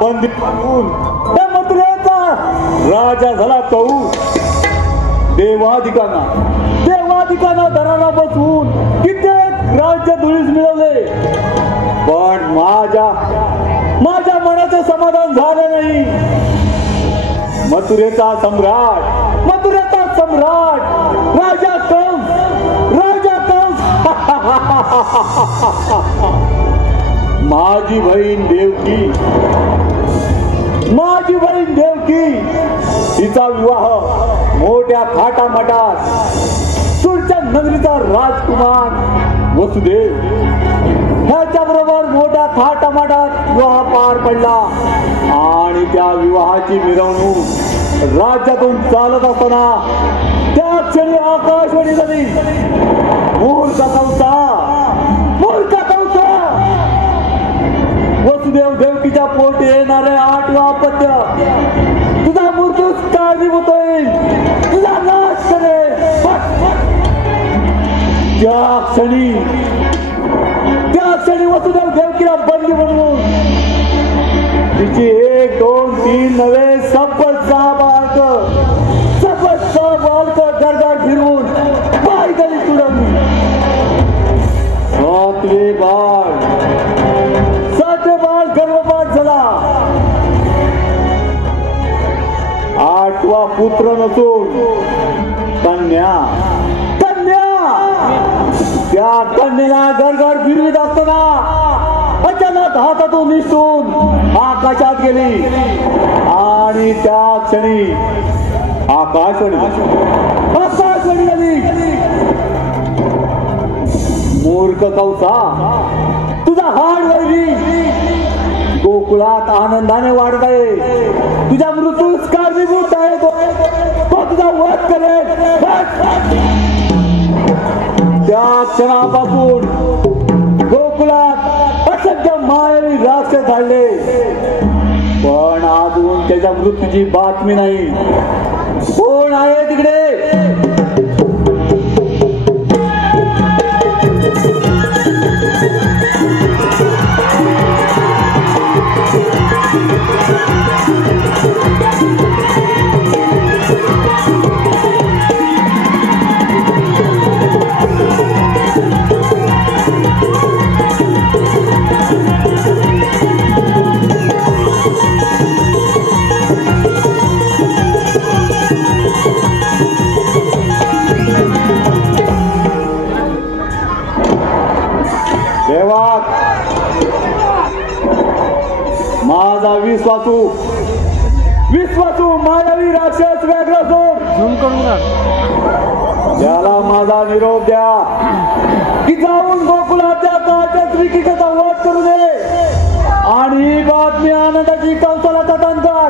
बंदी करून त्या मथुरेचा राजा झाला तो. देवाधिकांना दराला बसवून कित्येक राज्य धुळीस मिळवले, पण माझ्या मनाचे समाधान झाले नाही. मथुरेचा सम्राट राजा कंस माझी बहीण देवकी तिचा विवाह मोठ्या थाटामाटात सुरच्या नगरीचा राजकुमार वसुदेव ह्याच्या बरोबर मोठ्या थाटामाटात विवाह पार पडला. आणि त्या विवाहाची मिरवणूक राज्यातून चालत असताना त्या क्षणी आकाशवाणी झाली, मूर्ख कंसा, वसुदेव देवकीच्या पोटी येणारे 8वे अपत्य तुझा मृत्यूच कारणीभूत होईल, तुझा नाश करेल. त्या क्षणी वसुदेव देवकीला बंदी बनवून तिची 1, 2, 3 नव्हे सपत 6 बालक दरदार फिरवून पाय गली तुडवली. 7वे बाळ गर्भपात झाला. 8वा पुत्र नसून कन्या. त्या कन्येला गरगर फिरवीत असताना अचानक हातातून निसटून आकाशात गेली. आणि त्या क्षणी आकाशवाणी झाली, मूर्ख कंसा, तुझा हाड वैरी गोकुळात आनंदाने वाढत आहे. तुझ्या मृत्यूच कारणीभूत आहे तो तुझा वध करेल. त्या क्षणापासून गोकुळात असंख्य मायावी राक्षस झाले, पण अजून त्याच्या मृत्यूची बातमी नाही. कोण आहे तिकडे? माझा विश्वासू मायावी राक्षस व्याघ्रासूर त्याला माझा निरोप द्या की जाऊन गोकुळाच्या काळच्या श्रीकृष्णाचा वध करू दे आणि ही बातमी आनंदाची कंसाला कथन कर.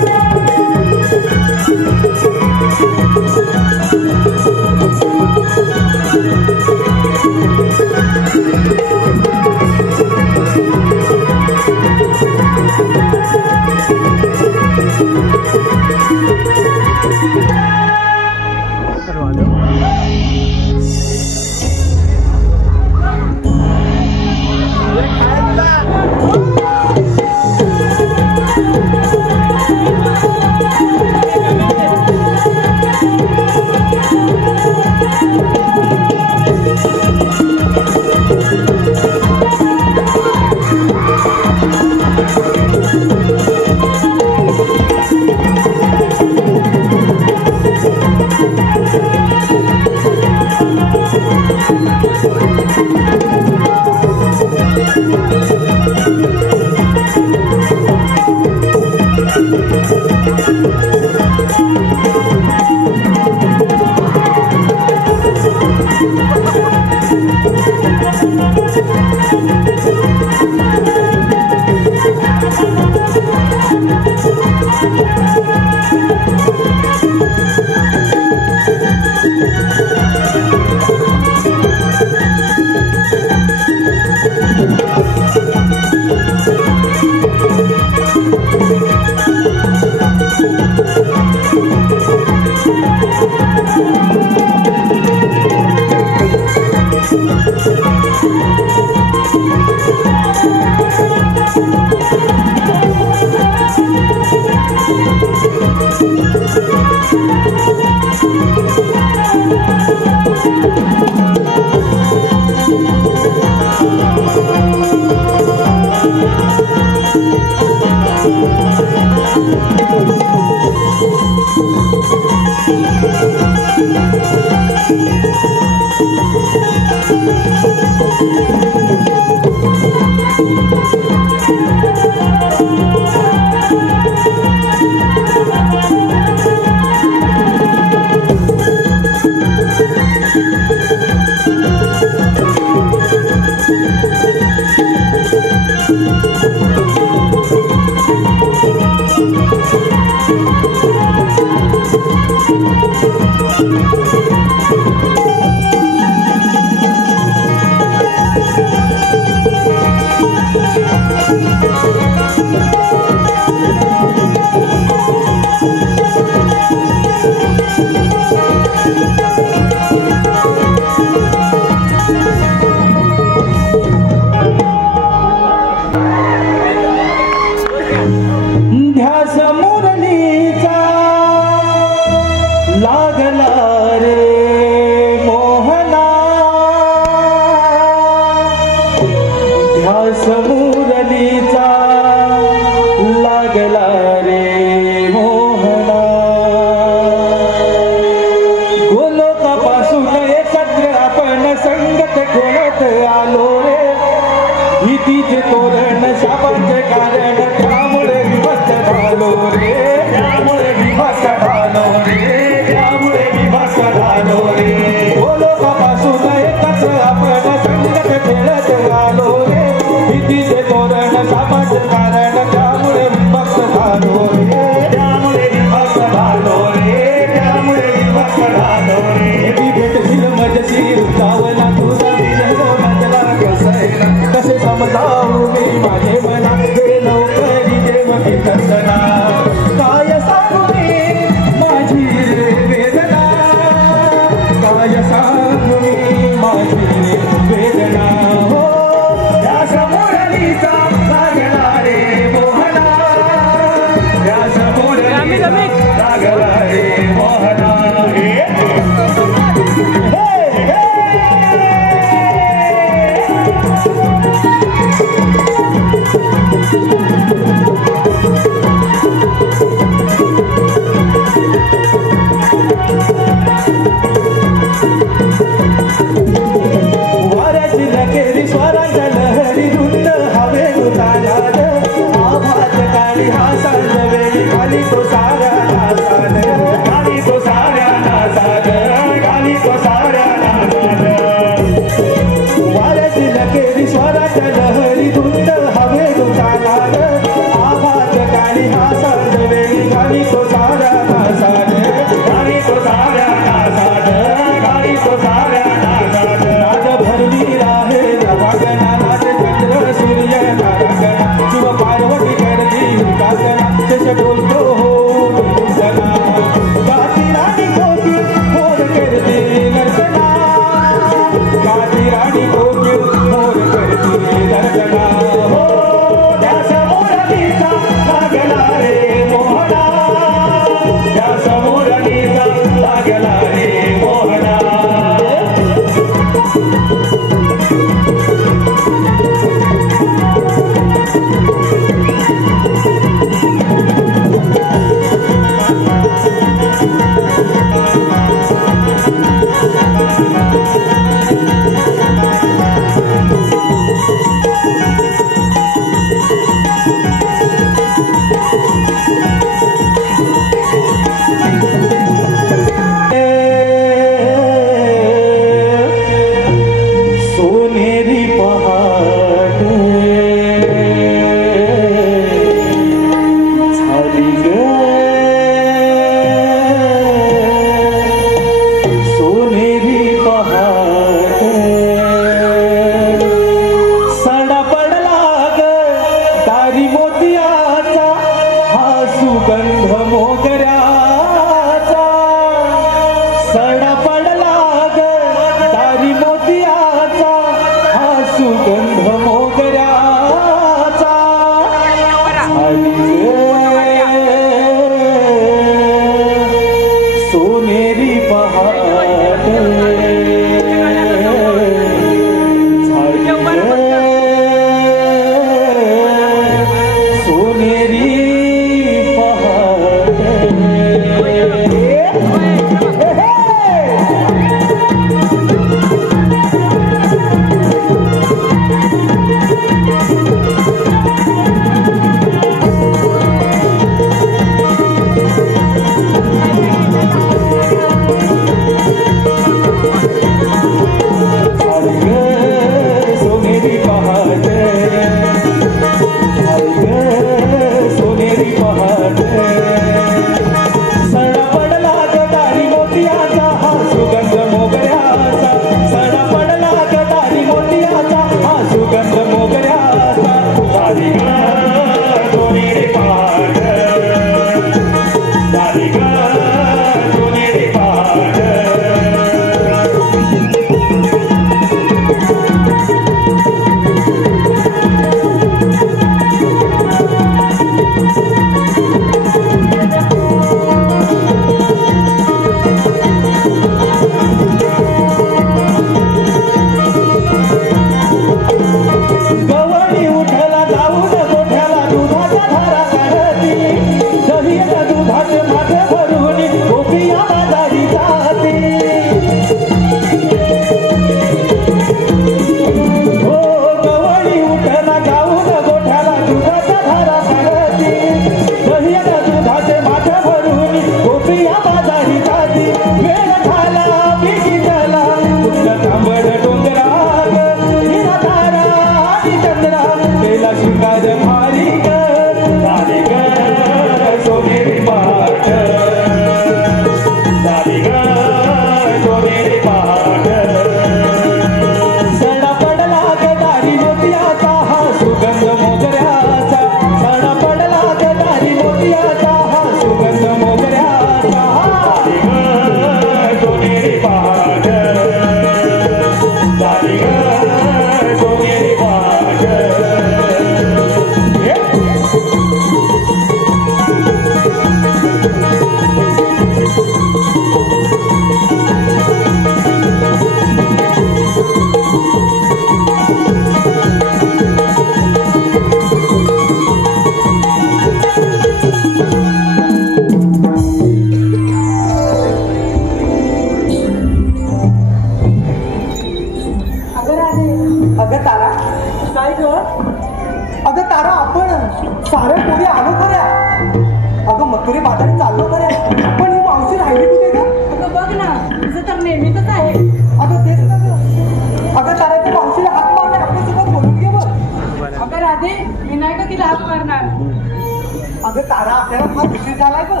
झालाय बघ.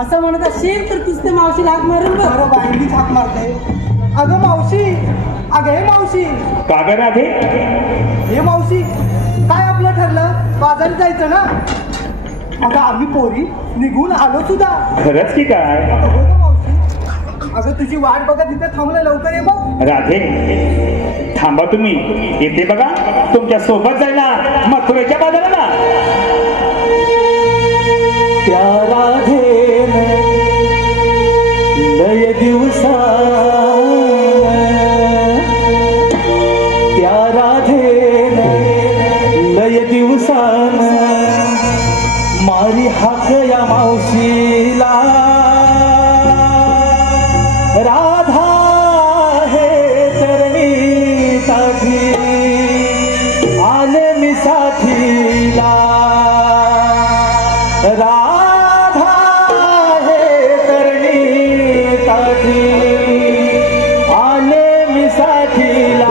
असं म्हणत असेल तर तूच ते मावशीला हाक मारून बघ. बरं बाईंनीच हाक मारते. अगं मावशी, अगं हे मावशी. का ग राधे? हे मावशी, काय आपलं ठरलं? बाजारात जायचं ना? अगं आम्ही पोरी निघून आलो सुद्धा. खरंच की काय? हो ना मावशी. अगं तुझी वाट बघत तिथे थांबलं, लवकर ये बघ. राधे थांबा तुम्ही, येते बघा तुमच्या सोबत जायला मथुरेच्या बाजाराला. त्या राधेने लय दिवसा, त्या राधेने लय दिवसान मारी हाक या मावशीला. राधा हे तरणी साठी आले मी साथीला. राधा हे तरणी साठी आले मी साथीला.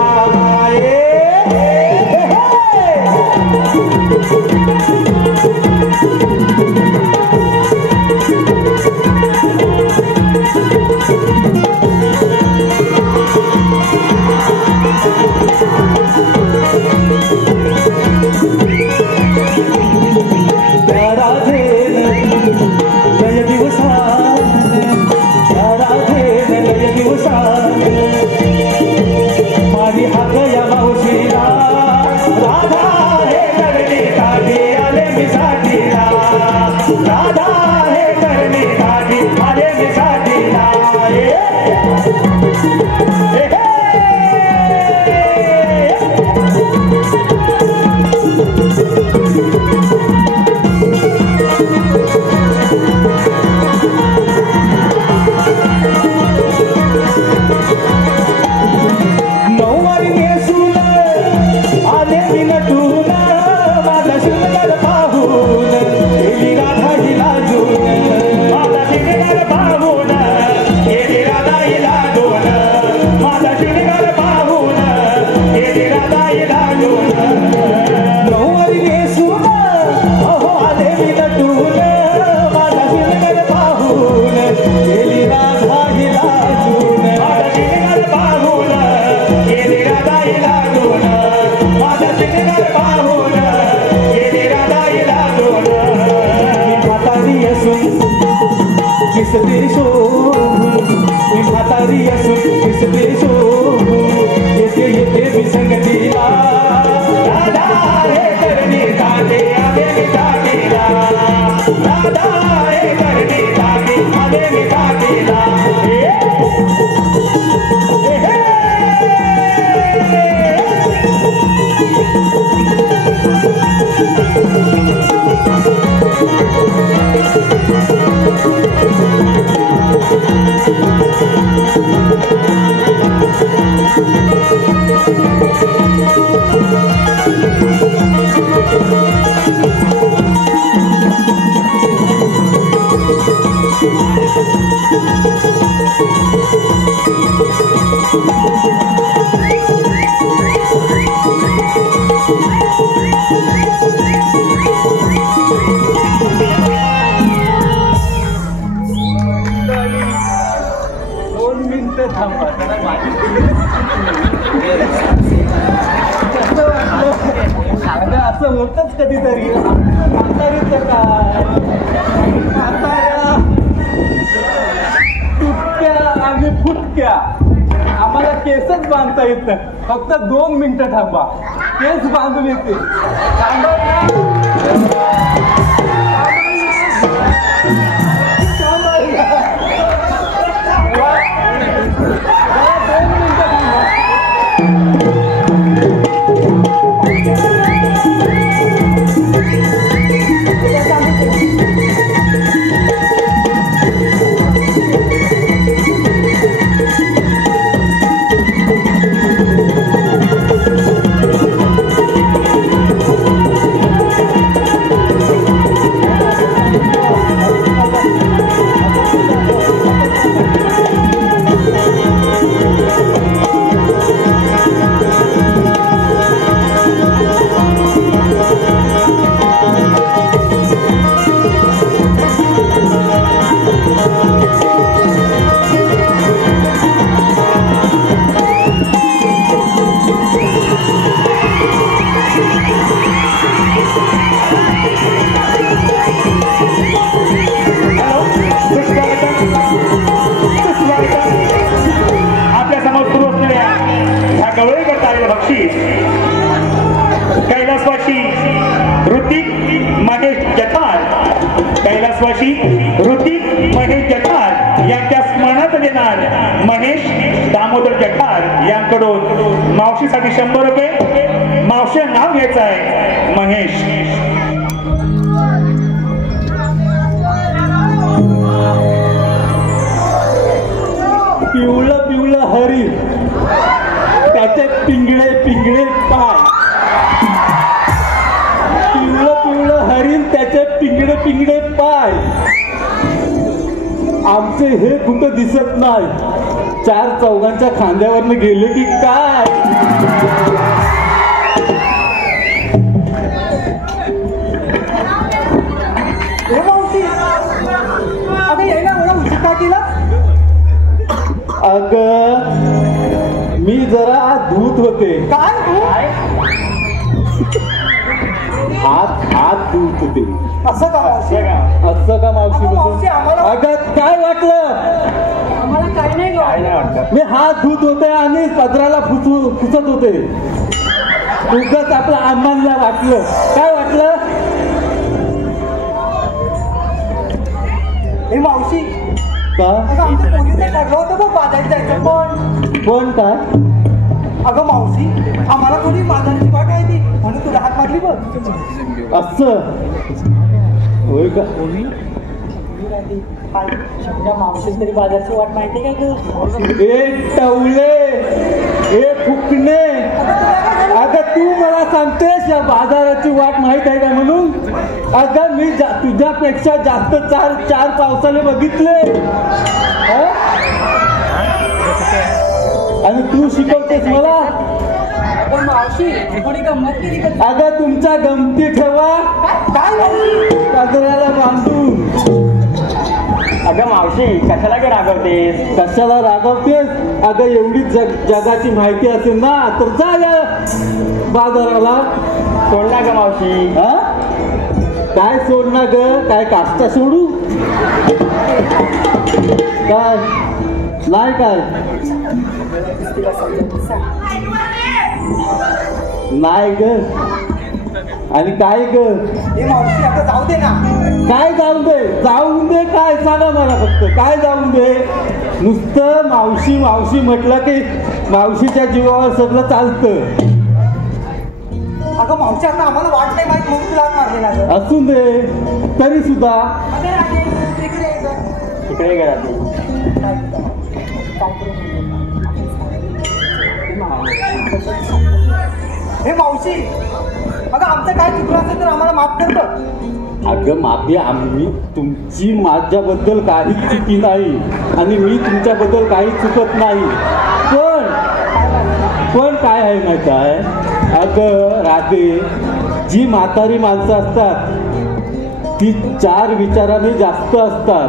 असं होतच कधीतरी. तुटक्या आणि फुटक्या आम्हाला केसच बांधता येत नाही. फक्त 2 मिनिटं थांबा, केस बांधून येते. देणार महेश दामोदर जठार यांकडून मावशीसाठी 100 रुपये. मावशी नाव घ्यायचं आहे महेश. पिवळं पिवळं हरी त्याचे पिंगळे पिंगळे पाय. पिवळं पिवळं हरिण त्याचे पिंगळे पिंगळे पाय. आमचे हे कुठं दिसत नाही. 4 चौघांच्या खांद्यावरनं गेले की काय. हे मावशी अगं ये ना एवढा उशीर का केला? अग मी जरा धूत होते. काय हात धुत होते. असं का मावशी? असं का मावशी? अगं मावशी, आम्हाला- अगं काय वाटलं? आम्हाला काही नाही गं. मी हात धुत होते आणि पदराला पुसत होते. उगाच आपलं आम्हाला वाटलं. काय वाटलं? हे मावशी का? अगं आमच्या पोरीचं ठरलं होतं बघ बाजारात जायचं कोण काय? अगं मावशी आम्हाला थोडी बाजाराची वाट आहे ती म्हणून तुला हात मारली बघ. असं होय का? मावशी तरी बाजारची वाट माहिती काय तू? ए टवले, ए फुकणे, अगं तू मला सांगतेस या बाजाराची वाट माहित आहे का म्हणून? अगं मी तुझ्यापेक्षा जास्त चार पावसाले बघितले आणि तू शिकवतेस मला. पण मावशी थोडी गंमत केली का? अगं तुमच्या गमती ठेवा. काय मावशी? पदराला बांधून. अगं मावशी कशाला गे रागवतेस? कशाला रागवतेस? अगं एवढी जगाची माहिती असेल ना तर जा या बाजाराला. सोड ना ग मावशी. हा काय सोडणार ग? काय काष्टा सोडू? काय नाही काय नाही ग. आणि काय ग? हे मावशी आता जाऊ दे ना. काय जाऊन दे? जाऊन दे काय सांगा मला फक्त. काय जाऊन दे? नुसतं मावशी मावशी म्हटलं की मावशीच्या जीवावर सगळं चालतं. अगं मावशी आता आम्हाला वाट नाही माहित म्हणून तुला हात मारलेला गं. असू दे तरी सुद्धा. तिकडे गेला तू. हे मावशी अगं आमचं काय चुकलं असेल तर आम्हाला माफ कर बघ. अगं माफी. आम्ही तुमची माझ्याबद्दल काहीच चुकी नाही आणि मी तुमच्याबद्दल काही चुकत नाही. पण काय आहे माहिती आहे? अगं राधे, जी म्हातारी माणसं असतात ती 4 विचाराने जास्त असतात.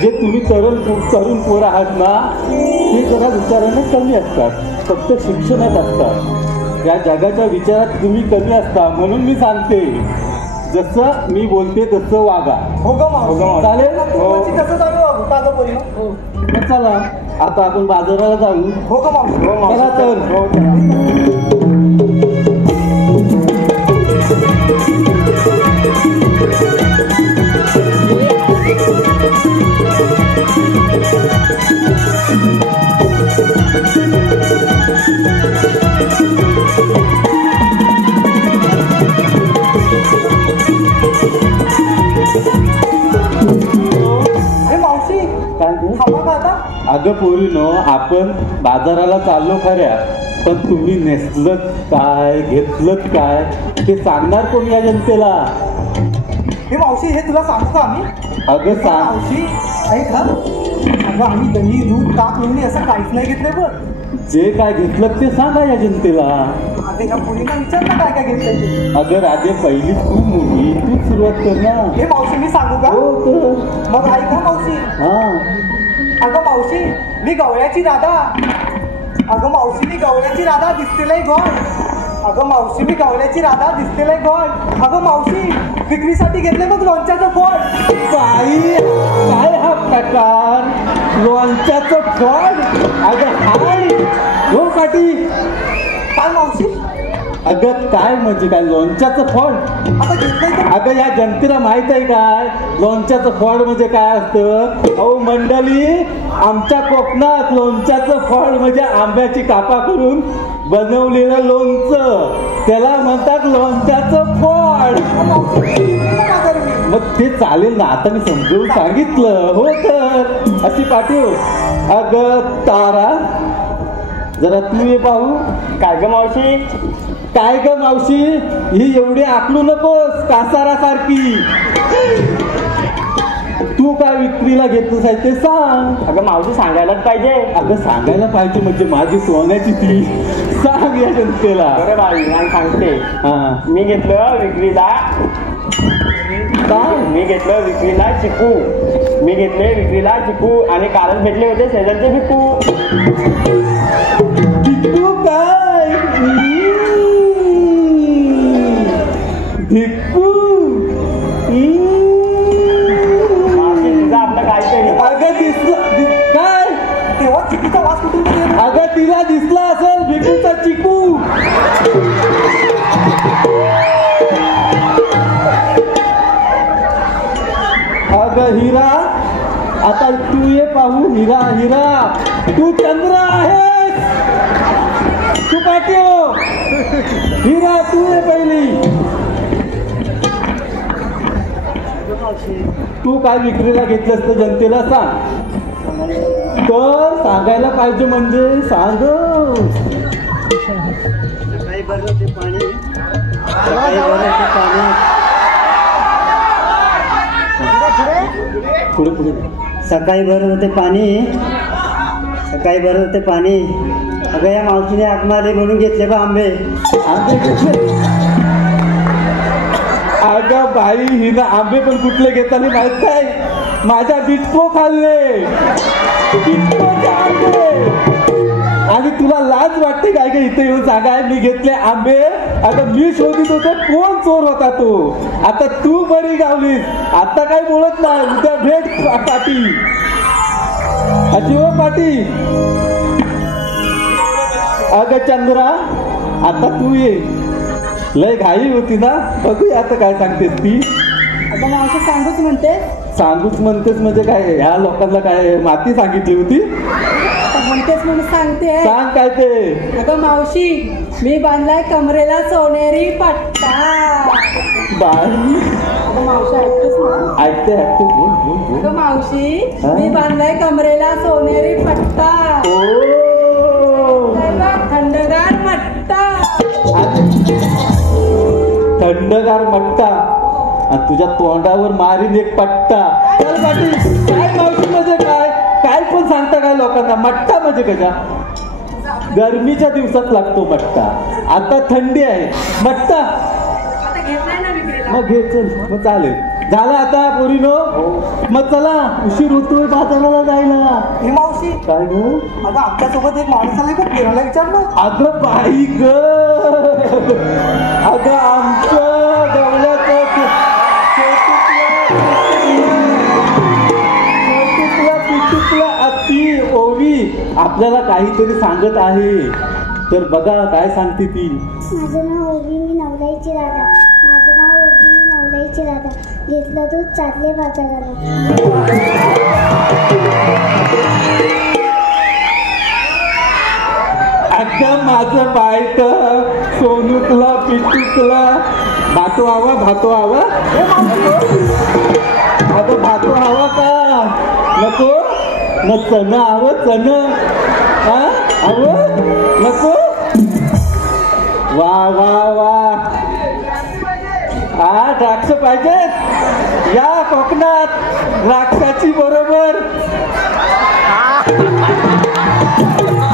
जे तुम्ही तरुण पोर आहात ना ते जरा विचाराने कमी असतात. फक्त शिक्षणात असतात. या जगाच्या विचारात तुम्ही कमी असता म्हणून मी सांगते जसं मी बोलते तसं वागा. हो ग मावशी. चालेल? तू म्हणजे कसं चालू आहे का गं पोरीनो? मग चला आता आपण बाजाराला जाऊ. हो ग मावशी. चला तर. हे मावशी काय गं? थांबा का आता? अगं पोरीनो, आपण बाजाराला चाललो खऱ्या पण तुम्ही नेसलत काय घेतलत काय ते सांगणार कोण या जनतेला? हे मावशी हे तुला सांगू का आम्ही? अगं सांग. मावशी ऐक हा. अगं आम्ही दही दूध ताक लोणी असं काहीच नाही घेतलंय बघ. जे काय घेतलं ते सांगा या जनतेला. आता ह्या मुलींना विचार ना काय काय घेतलंय ते. अगं राजे पहिली तू मुली तू सुरुवात कर ना. हे मावशी मी सांगू का? हो तर. मग ऐक हा मावशी. हा अगं मावशी मी गवळ्याची राधा. अगं मावशी मी गवळ्याची राधा दिसतेलय गोड. अगं मावशी मी गवळ्याची राधा दिसतेलय गोड. अगं मावशी विक्रीसाठी घेतले बघ लोणच्याचं फळ. बाई काय हा प्रकार? लोणच्याचं फळ? अगं हाय हो काठी. काय मावशी? अगं काय म्हणजे काय लोणच्याचं फळ? आता घेतलंय तर अगं या जनतेला माहित आहे काय लोणच्याचं फळ म्हणजे काय असतं? अहो मंडळी, आमच्या कोकणात लोणच्याचं फळ म्हणजे आंब्याची कापा करून बनवलेलं लोणचं, त्याला म्हणतात लोणच्याचं फळ. मग ते चालेल ना, आता मी समजून सांगितलं. हो तर अशी पाठव. अगं तारा, जरा तू ये पाहू. काय ग मावशी? काय ग मावशी, ही एवढी आकलू नकोस कासारासारखी. तू काय विक्रीला घेतलंस आहे ते सांग. अगं मावशी सांगायलाच पाहिजे. अगं सांगायला पाहिजे म्हणजे माझी सोन्याची ती सांग या जनतेला. बरं बाई मला सांगते. हा मी घेतलं विक्रीला चिकू. मी घेतले विक्रीला चिकू आणि कालच भेटले होते शेजारचे भिकू. भिक्कू काय? भिक्कू. मावशी तुझं आपलं काहीतरी. अगं दिसलं काय? तेव्हा चिकीचा वास कुठून तरी येतो. अगं तिला दिसला असेल भिक्कूचा चिकू. अगं हिरा, आता तू ये पाहू. हिरा हिरा, तू चंद्र आहेस. तू पाठव. हिरा तू ये पहिली. तू काय विक्रीला घेतलंस तर जनतेला सांग. तर सांगायला पाहिजे म्हणजे सांग. सकाळी भरलं ते पाणी, सकाळी भरलं ते पाणी, पुढे पुढे. सकाळी भरत होते पाणी, सकाळी भरत होते पाणी. अगं या मावशीने आग मारली म्हणून घेतले बा आंबे. आंबे घेतले? अगं बाई, हिनं आंबे पण कुठले घेताना माहित काय? माझ्या बिटको खाल्ले, बिटकोचे आंबे. आणि तुला लाज वाटते काय का इथे येऊन सांगाय मी घेतले आंबे? अगं मी शोधित होतो कोण चोर होता तो. आता तू बरी गावलीस, आता काय बोलत नाही. उद्या भेट पाटी. अशी हो पाटी. अगं चंद्रा, आता तू ये. लय घाई होती ना, बघूया आता काय सांगतेस ती. अगं मावशी सांगूच म्हणते. सांगूच म्हणतेस म्हणजे काय? ह्या लोकांना काय माती सांगितली होती? म्हणतेस म्हणून सांगते. सांग काय ते. अगं मावशी, मी बांधलाय कमरेला सोनेरी पट्टा. बाई अगं मावशी ऐकतेस ना? ऐकते ऐकते, बोल बोल बोल. अगं मावशी, हा? मी बांधलाय कमरेला सोनेरी पट्टा. ओ थंडगार मट्टा. थंडगार मट्टा. आणि तुझ्या तोंडावर मारीन एक पट्टा. चल पाटील, काय मावशी म्हणजे काय? काय पण सांगता काय लोकांना? मट्टा म्हणजे कशा? गरमीच्या दिवसात लागतो मट्टा. आता थंडी आहे, मट्टा. आता घेतलाय ना विक्रीला. मग घे चल, मग चालेल. झालं आता पोरीनो, मग चला, उशीर होतोय बाजाराला जायला. हे मावशी, काय ग? अगं आमच्यासोबत एक माणूस आलाय का फिरायला विचारलं. अगं बाई ग, अगं आमचं गवल्याचं पिटुकलं अति ओवी आपल्याला काहीतरी सांगत आहे. तर बघा काय सांगते ती. माझं नाव ओवी, मी नवलाईची राधा. माझं नाव ओवी, मी नवलाईची राधा. घेतलं दूध, चालले बाजाराला. अगं माझं बायक सोनूकला पिटुकला भातो हवा, भातो हवा. अगं भातो हवा का नको? न चण हवं, चण हवं नको? वा वा वा. हा द्राक्ष पाहिजेत या कोकणात, द्राक्षाची बरोबर.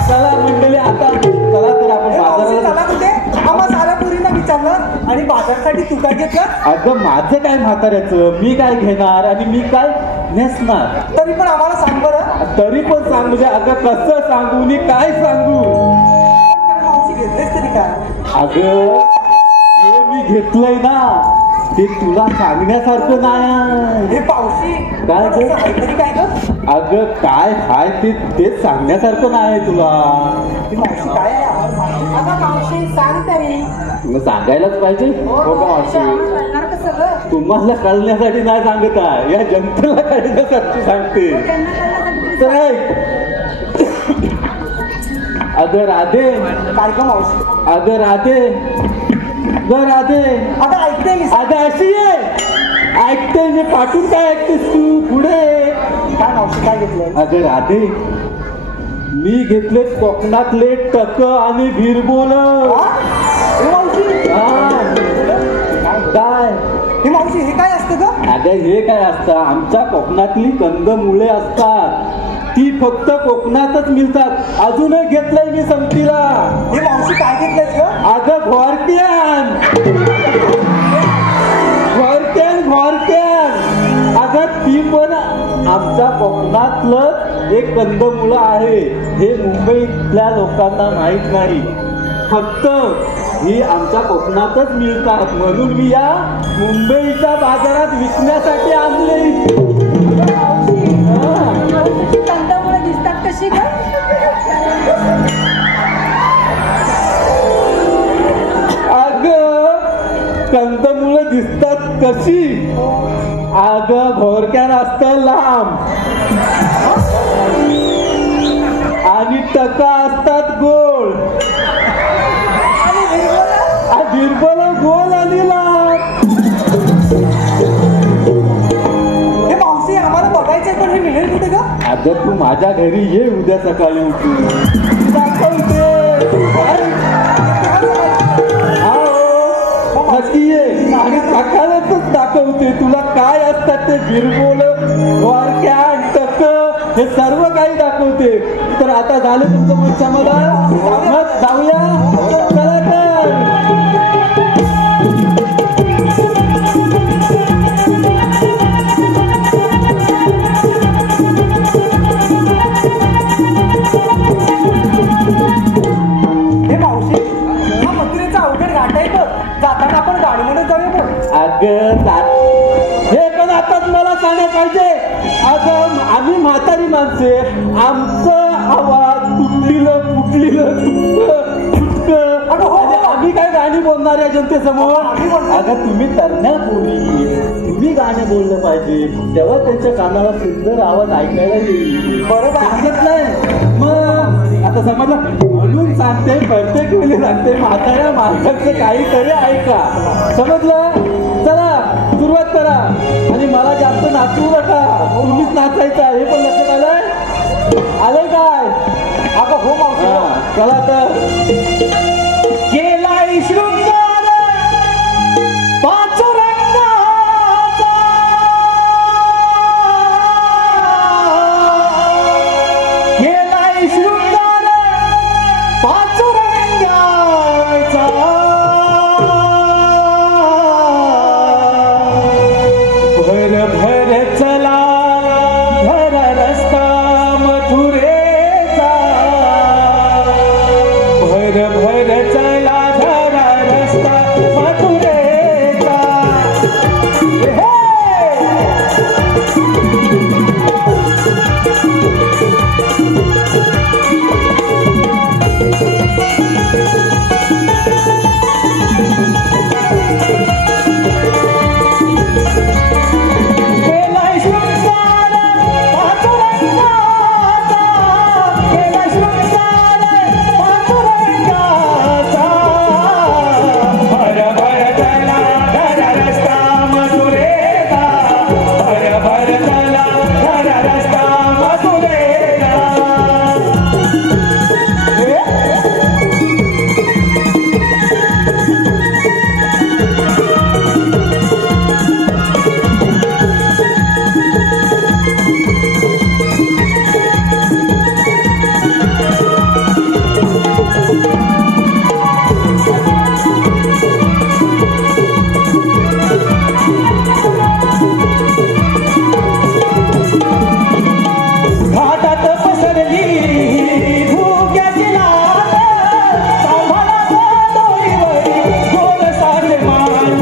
चला मंडळी, आता चला तर आपण हे मावशी बाजाराला. चला कुठे? आम्हा साऱ्या पोरींना विचारलं आणि बाजारसाठी तू काय घेतलं? अगं माझं काय म्हाताऱ्याचं, मी काय घेणार आणि मी काय नेसणार? तरी पण आम्हाला सांग बरं. तरी पण सांग म्हणजे अगं कसं सांगू मी काय सांगू? काय मावशी घेतलेस तरी काय? अगं हे मी घेतलंय ना, ते तुला सांगण्यासारखं नाही. हे पावशी काय ते? काहीतरी काय ग? अगं काय हाय ते सांगण्यासारखं नाही तुला. ही मावशी काय आहे आम्हाला सांग. अगं मावशी सांग तरी. मग सांगायलाच पाहिजे. हो का मावशी? कळणार कसं ग? तुम्हाला कळण्यासाठी नाही सांगत आहे, या जनतेला कळण्यासाठी सांगते. त्यांना कळण्यासाठी तर ऐक. अगं राधे, काय ग मावशी? अगं राधे, ग राधे, आता ऐकते मी. अगं अशी आहे. ऐकते मी, पाठून काय ऐकतेस तू? पुढे काय मावशी काय घेतलंय? अगं राधे, मी घेतले कोकणातले टक आणि भिरबोल. हे मावशी, काय हे मावशी हे काय असतं ग? अगं हे काय असतं, आमच्या कोकणातली कंदमुळे असतात, ती फक्त कोकणातच मिळतात. अजूनही घेतलंय मी संगतीला. हे मावशी काय घेतलंय ग? अगं घोरक्यान, घोरक्यान, घोरक्यान. अगं ती पण आमच्या कोकणातलं एक कंदमुळं आहे. हे मुंबईतल्या लोकांना माहित नाही. फक्त ही आमच्या कोकणातच मिळतात, म्हणून मी या मुंबईच्या बाजारात विकण्यासाठी आणले. मावशीची कंदमुळं दिसतात कशी ग? अगं कंदमुळं दिसतात कशी? अगं घोरक्यान असतं लांब आणि टका असतात गोल. भिरबोल गोल आणि लांब. हे मावशी आम्हाला बघायचंय, पण हे मिळेल कुठे ग? अगं तू माझ्या घरी ये उद्या सकाळी उठून दाखवते. नक्की ये आणि सकाळच दाखवते तुला काय असतात ते भिरबोल, घोरक्या, टक, हे सर्व काही दाखवते. तर आता झालं तुमचं मन समाधान, मग जाऊया. चला तर. हे मावशी, हा मथुरेचा अवघड घाट आहे बघ. जाताना आपण गाडीमध्येच जाऊया बघ. अगं हे पण आताच मला सांगायला पाहिजे. अगं आम्ही म्हातारी माणसे, आमचं आवाज तुटलेलं फुटलेलं तुटकं. आम्ही काय गाणी बोलणार या जनतेसमोर? अगं तुम्ही तरण्या पोरी, तुम्ही गाणे बोललं पाहिजे, तेव्हा त्यांच्या कानाला सुंदर आवाज ऐकायला येईल. बरोबर. समजत नाही मग आता समजलं म्हणून सांगते, प्रत्येक वेळी सांगते, म्हाताऱ्या माणसाचं काहीतरी ऐका. समजलं? चला सुरुवात करा आणि मला जास्त नाचवू नका. तुम्हीच नाचायचं आहे हे पण लक्षात आलंय काय? अगं हो मावशी. चला तर. केलाय शृंगार पाच रंगाचा, केलाय शृंगार पाच रंगाचा, भर भर चला भर रस्ता मथुरेचा, भर भर चला धरा रस्ता मथुरेचा. केलाय शृंगार पाच रंगाचा, केलाय शृंगार पाच रंगाचा, भर भर चला धरा रस्ता मथुरेचा, भर भर चला धरा रस्ता मथुरेचा. घाटात पसरली भुग्याची लाट, सांभाळा डोईवरी गोरसाचे माठ,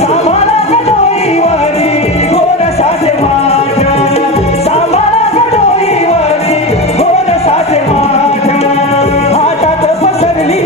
सांभाळा डोईवरी गोरसाचे माठ, सांभाळा डोईवरी गोरसाचे माठ. घाटात पसरली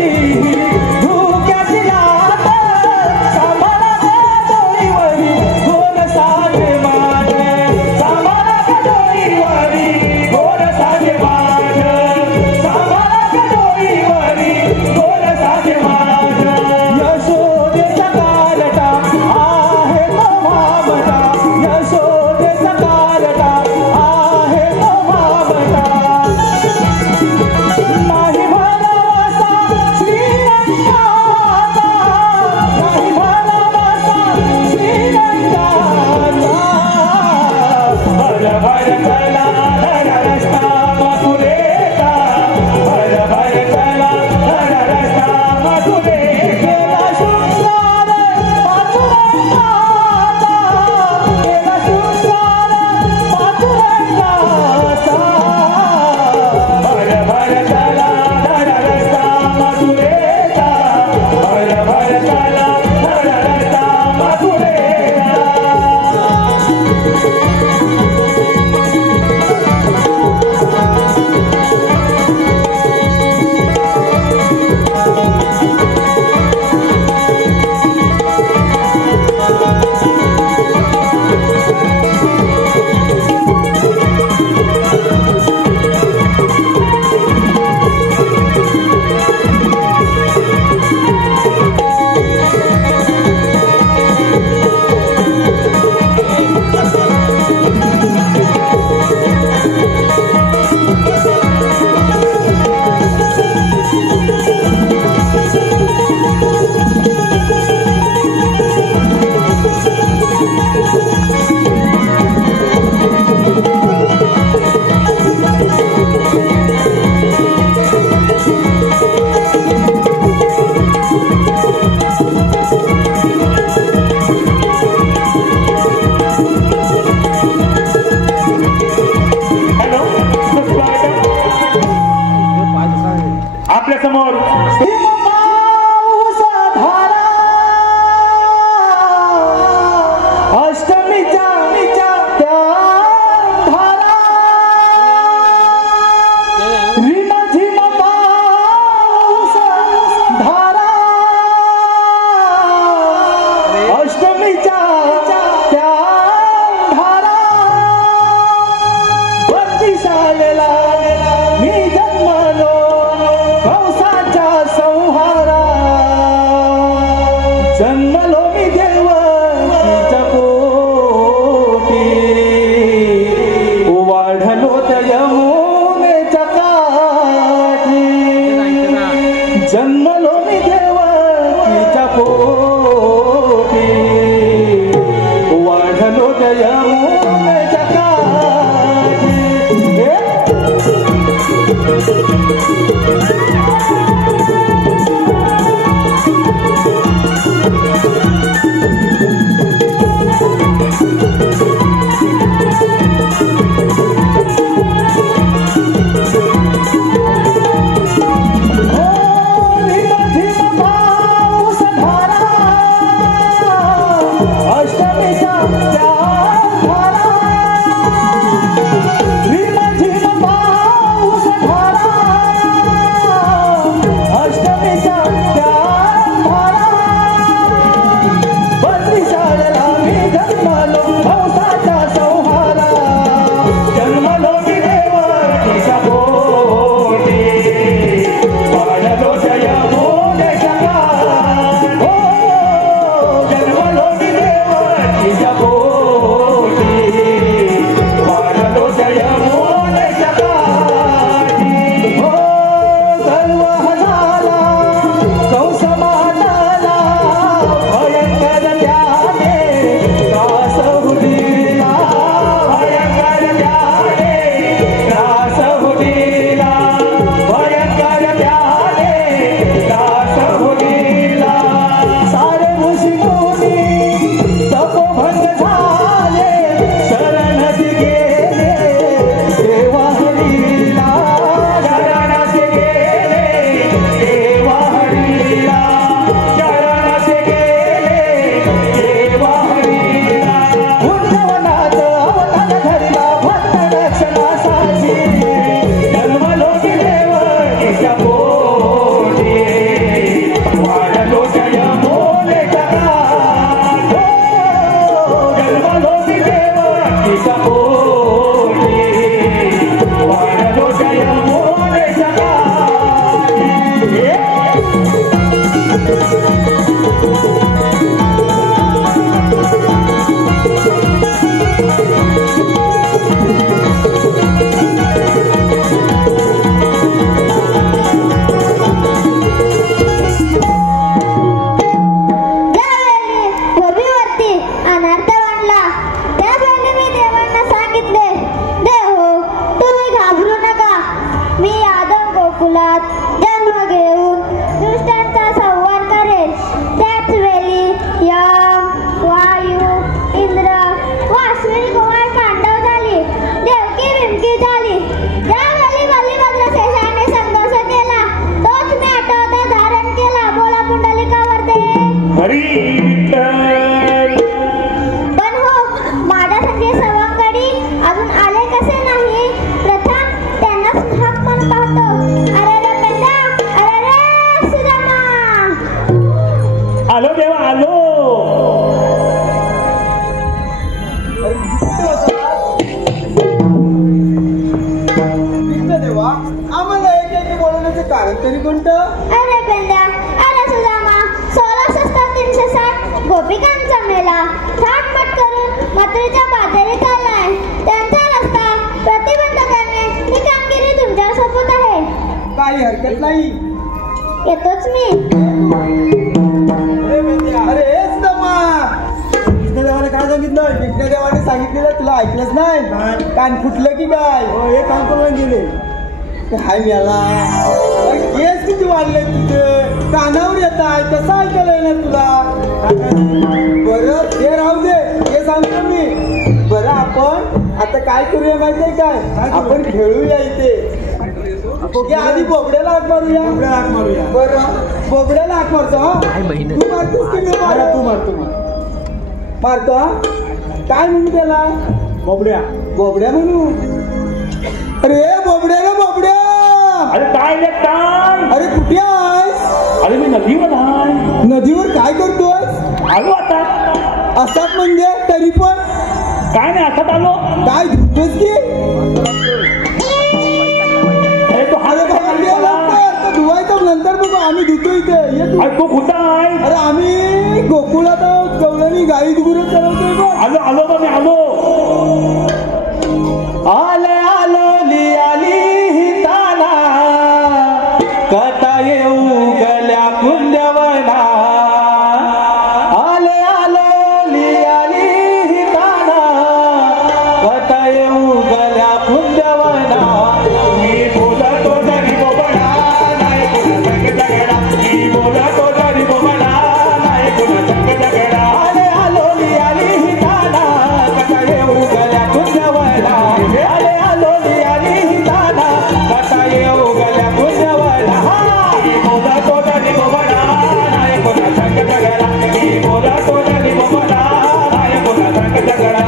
समोर अष्टमीच्या त्या धारा रिमझिम पाऊस धारा अष्टमीच्या त्या धारा बत्तीसालेला मी जन्मलो कंसाच्या संहारा जन्मलो मी देवकीच्या पोटी वाढलो त्या यमुनेच्या काठी जन्मलो मी देवकीच्या पोटी वाढलो त्या यमुनेच्या काठी काही हरकत नाही. येतोच मी. अरे हेच दमा कृष्णदेवाने काय सांगितलं? कृष्णदेवाने सांगितलेलं तुला ऐकलंच नाही? कान फुटलं की काय? हो हे काम करून गेले. हाय याला केस किती वाढले तुझे? कानावर येत आहे कसं ऐकायला येणार तुला? बरं ते राहू दे, हे सांगतो मी. बरं आपण आता काय करूया माहितीये काय? आपण खेळूया इथे. ओके आधी बोबड्याला हाक मारूया. बरं बोबड्याला हाक मारतो. हा तू मारतोस की मी मारतो? तू मारतो. हा काय म्हणू त्याला? बोबड्या म्हणू. अरे बोबड्याला बोबड्या. अरे काय रे काय? अरे कुठे आहेस? अरे मी नदीवर आहे. नदीवर काय करतोय? आलो आता. असतात म्हणजे तरी पण काय नाही असत आलो. काय धुतोस की? अरे तो अरे बाबा ये लवकर, धुवायचं नंतर बघू. आम्ही धुतो इथे. ये तू. अरे तो कुठं आहे? अरे आम्ही गोकुळात आहोत. गवळणी गाई गुरं चालवतोय बघ. आलो बा मी आलो. आले आलो लियाली हिताना कथा येऊ गल्या कुंजवना. आले आलो लियाली हिताना कथा येऊ गल्या कुंजवना. मी बोलतो जरी बोबडा नाही कुणा संग झगडा. मी बोलतो जरी बोबडा नाही कुणा संग झगडा. आले आलो लियाली हिताना कथा येऊ गल्या कुंजवना. आले आलो लियाली हिताना कथा येऊ गल्या कुंजवना. मी बोलतो जरी बोबडा नाही कुणा संग झगडा. मी बोलतो जरी बोबडा नाही कुणा संग झगडा.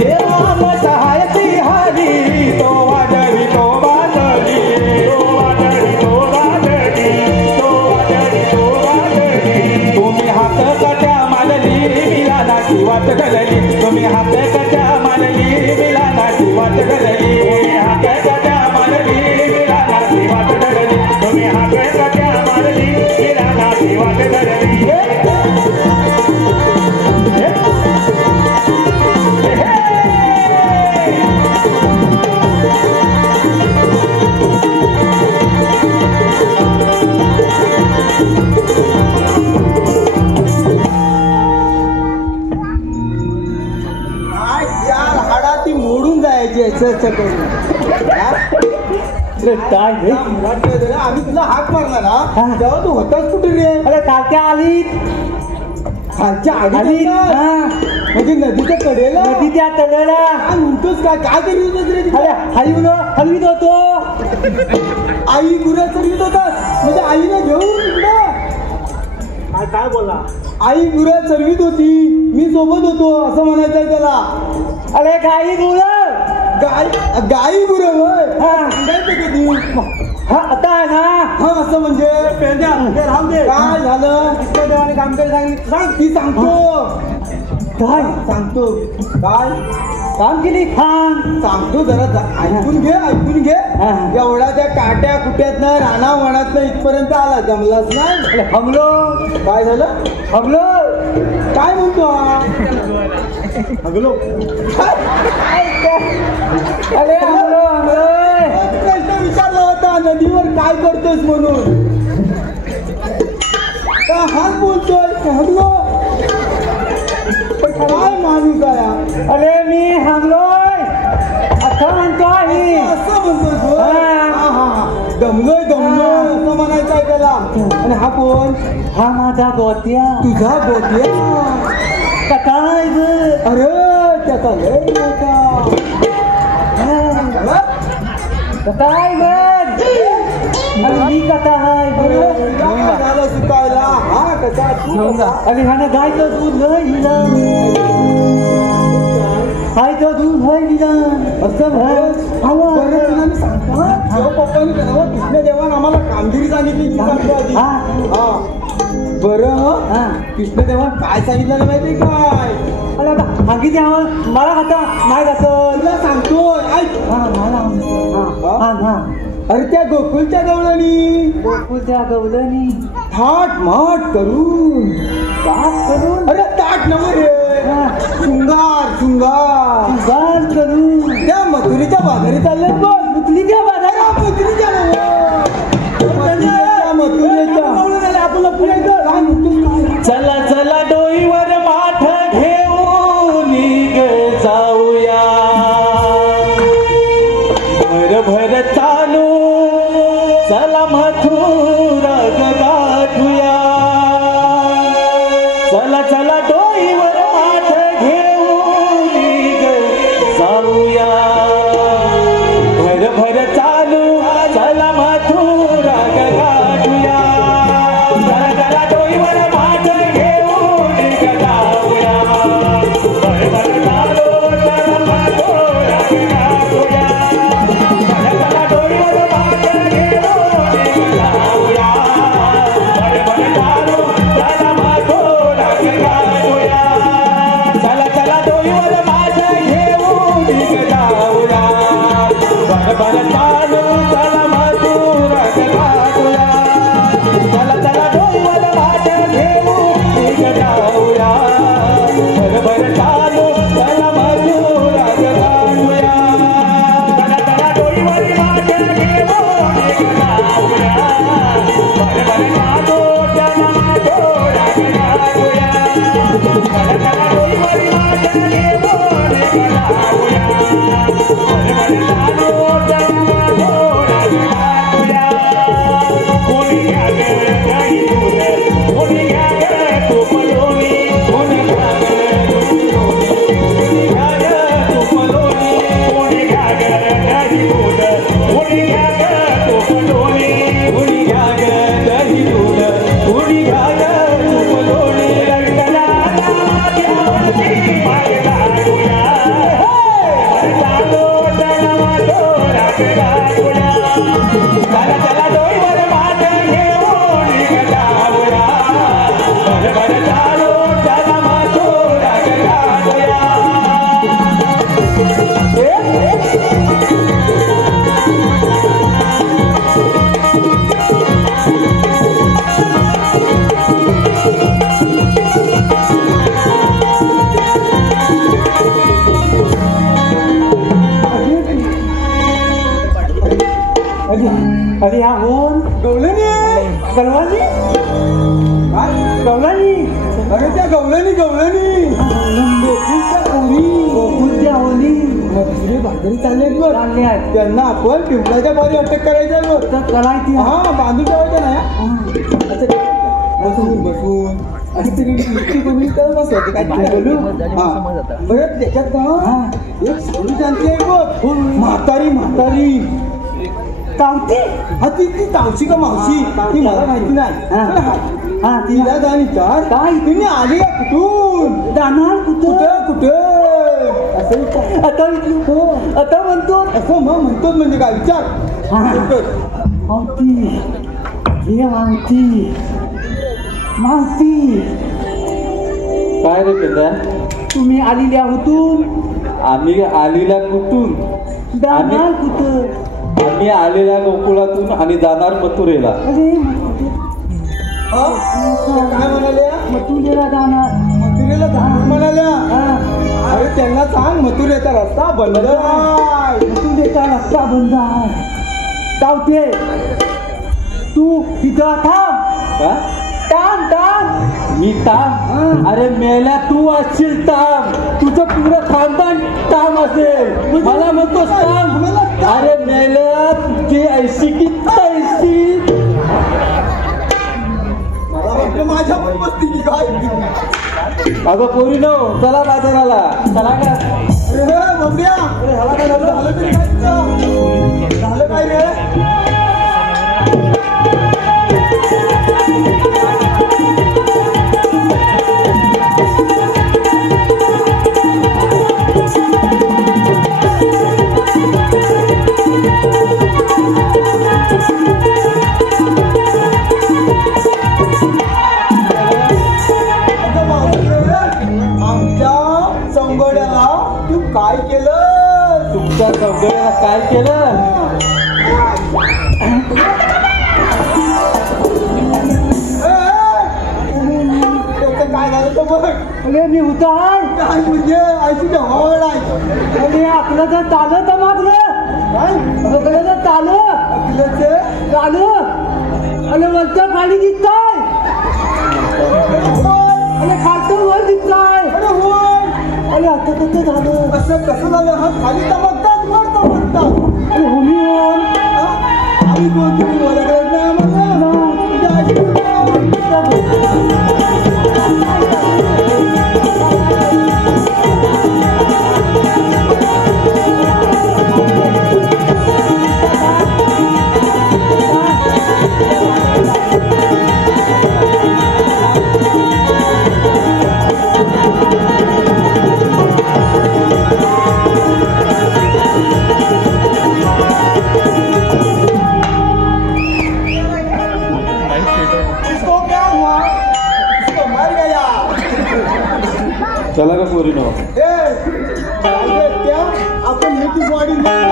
देवा सहायती हरी तो वाजवी तो बाजली. तो वादळी तो वादळी तो वादळी तो वादळी. तुम्ही हात कट्या मानली मिला नाची वाट घालली. तुम्ही हात कट्या मानली मिला नाची वाट घालली. तुम्ही हात कट्या मारली विरा नाची वाट धरली. तुम्ही हात कट्या मारली विरा नाची वाट धरली. काय चार हाडा ती मोडून जायची याचं करून. काय हे? आम्ही तुला हाक मारला ना तेव्हा तू होतास कुठे रे? अरे तात्या आली. खालच्या आली. आधी हा. म्हणजे नदीच्या कडेला. नदी त्या तळ्याला. काय म्हणतोस काय करीत होतस रे? अरे हलवीत होतो. आई गुरं चरवीत होतास म्हणजे आईला घेऊन इकडं. काय बोला? आई गुरं चरवीत होती, मी सोबत होतो असं म्हणायचंय त्याला. अरे गाई गुरं. गाई गुरं होय. हा. सांगायचं कधी? हा आता आहे ना. हा असं म्हणजे राहू दे. काय झालं? देवाने काम करायला सांगितलं. सांग ती सांगतो. काय सांगतो काय काम केली? खान सांगतो जरा ऐकून घे. हा. एवढा त्या काट्या कुट्यातनं राणा वनातनं इथपर्यंत आला. जमलाच नाही. हमलो. काय झालं? हमलो. काय म्हणतो हा? हगलो. अरे हमलो हमलो. प्रश्न विचारला होता नदीवर काय करतोस म्हणून. का हाच बोलतोय हगलो. काय माणूस आहे? अरे मी हमलोय असं म्हणतो आहे. असं म्हणतोस होय? हा. दमलोय असं म्हणायचं आहे त्याला. आणि हा कोण? हा माझा गोत्या. तुझा बोलतोय. काय अरे त्याचा लय मोठा. काय मी कथा झालं सुकायला. हा कसा तू अरे ह्यानं गायचं दूध लय हिलं. गायचं दूध लय हिलं. असं बरं तुला मी सांगतो. पप्पानी कृष्ण देवान आम्हाला कामगिरी सांगितली ती सांगतो आधी. हा बरं कृष्णदेवान काय सांगितलं माहितीये काय? अरे आता सांगितले मला खाता नाही खातं. तुला सांगतोय ऐक. अरे त्या गोकुळच्या गवळणी गोकुळच्या गवळणी थाट माट करून अरे ताट नव्हे रे. शृंगार करून त्या मथुरीच्या बाजारी चालले बघ. मुतलीच्या बाजारात. मथुरीच्या आपल्याला पुढे चला चला डोईवर माठ घेऊन जाऊया. भर चालू चला मथुरा गाठूया. चला चला डोईवर माठ घेऊन ग जाऊया भर भर चालू चला मथुरा गाठूया चला चला डोईवर माठ घेऊन ग जाऊया भर भर चालू चला मथुरा गाठूया चला चला डोईवर माठ घेऊन ग जाऊया भर भर चालू चला मथुरा गाठूया चला चला डोईवर माठ घेऊन ग जाऊया भर भर चालू चला मथुरा गाठूया चला चला डोईवर माठ घेऊन ग जाऊया भर भर चालू चला मथुरा गाठूया चला चला डोईवर माठ घेऊन ग जाऊया भर भर चालू चला मथुरा गाठूया चला चला डोईवर माठ घेऊन ग जाऊया भर भर चालू चला मथुरा गाठूया कोणी घ्या ग गाई दूध कोणी घ्या ग तूप लोणी कोणी घ्या ग कोणी घ्या ग तूप लोणी कोणी घ्या ग गाई दूध कोणी घ्या ग तूप लोणी कोणी घ्या ग गाई दूध कोणी घ्या ग तूप लोणी रंगला माग काढूया चालो चला मथुरा गाठूया चला चला डोईवर माठ घेऊन ग जाऊया भर भर चालो चला मथुरा गाठूया अरे हा कोण गवलनी गलवानी काय गवलानी अरे त्या गवलनी गोकुळच्या पोरी गोकुळच्या होली मथुरे भाकरी चालले बघ चालले आहेत त्यांना आपण पिंपळाच्या पारी अटक करायचं बघ तर करायची हा बांधून ठेवायचं नाही बसून बसून आणि तरी इतकी कोणी करत बसत काय बोलू बरं त्याच्यात ना एक सोनी जाणती आहे बघ म्हातारी कावती हा ती तावशी का मावशी ती मला माहिती नाही हा तिला जा विचार काय? तिने आली का कुठून जाणार कुठं कुठं असं विचार आता विचारू आता म्हणतो असं मग म्हणतोच म्हणजे काय विचार मावती हे मावती काय रे पेदा तुम्ही आलेल्या होतून आम्ही आलेल्या कुठून जाणार कुठं आम्ही आलेल्या गोकुळातून आणि जाणार मथुरेला अरे काय म्हणाल्या मथुरेला जाणार मथुरेला जाणार म्हणाल्या अरे त्यांना सांग मथुरेचा रस्ता बंद आहे मथुरेचा रस्ता बंद आहे चावते तू तिथं थांब का थांब मी ताम अरे मेला तू असशील ताम तुझं पुरं खानदान ताम असेल मला म्हणतोस ताम अरे मेल्या तुझी ऐशी की तैशी मला वाटलं माझ्या पण मस्ती की काय अगं पोरी नो चला बाजाराला चला का अरे बंड्या अरे ह्याला काय झालं तरी काय तुझं? झालं काय रे आमच्या संगोड्याला तू काय केलं तुमच्या सगळ्याला काय केलं त्याचं काय झालं तर बघ अरे मी होता काय म्हणजे ऐशी ढवळ आहे अरे आपलं जर चालत तर मागलं काय आपलं जर चालत आपलं चालत अरे वरचं खाली दिसतंय अरे खालतं वर दिसतंय अरे होय अरे आता कसं झालं असं कसं झालं हा खाली चमकतात वर चमकतात अरे होमीवर आम्ही कोण तुम्ही ओळखत नाही आम्हाला चला का पोरीनो? त्या आपण हे ती बॉडी दिसत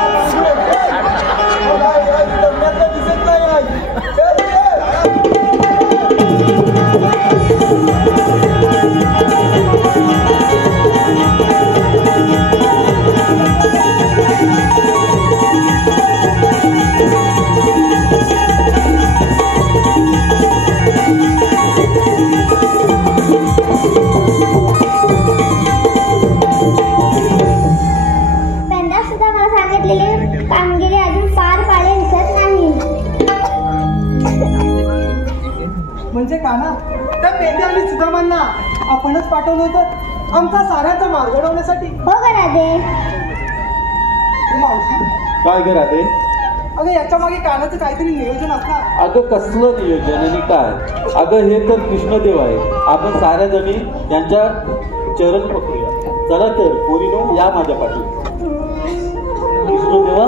कामगिरी अजून पार पाडे दिसत नाही. म्हणजे काना त्या पेंड्या आणि सुदामांना आपणच पाठवलं होतं आमचा साऱ्याचा मार्ग घडवण्यासाठी. हो का राधे? मावशी काय ग राधे? अगं याच्या मागे कानाचं काहीतरी नियोजन असणार. अगं कसलं नियोजन आणि काय? अगं हे तर कृष्णदेव आहे. आपण साऱ्या जणी यांच्या चरण पकडूया. चला तर पोरीनो, या माझ्या पाठी. कृष्णदेवा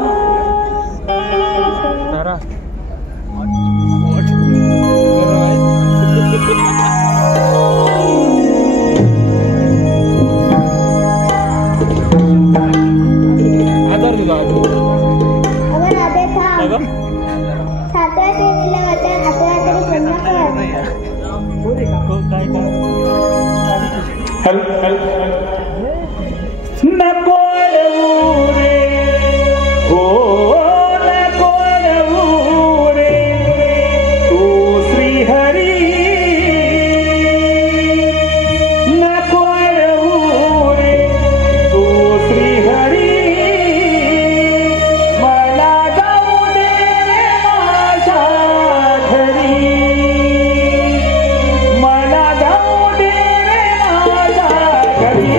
नको रे हो नको रे तू श्रीहरी नको रे तू श्रीहरी मला जाऊ दे माझ्या घरी मला जाऊ दे माझ्या घरी.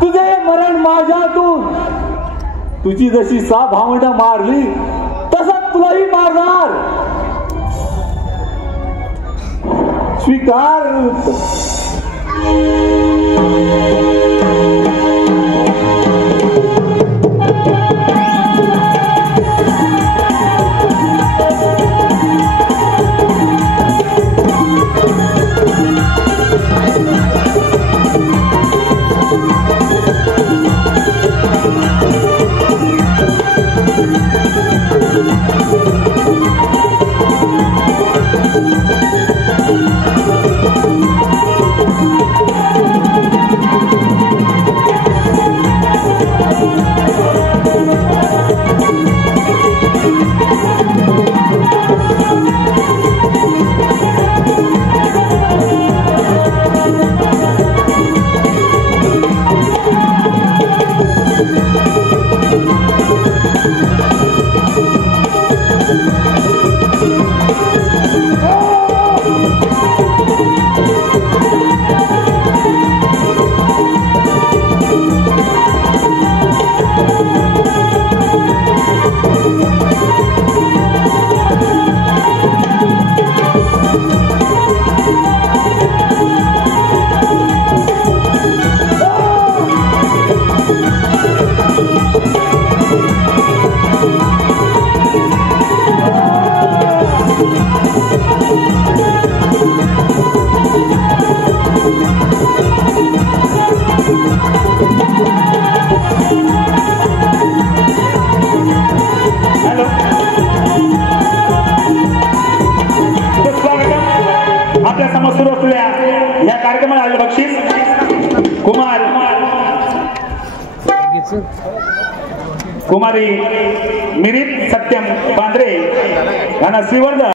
तुझे मरण माझ्यातून तुझी जशी सा भावंड मारली तसं तुलाही मारणार. स्वीकार. हॅलो स्वागतम आपल्या समोर सुरू असलेल्या या कार्यक्रमाला आलेलं बक्षीस कुमारी मिरित सत्यम पांढरे यांना श्रीवर्धन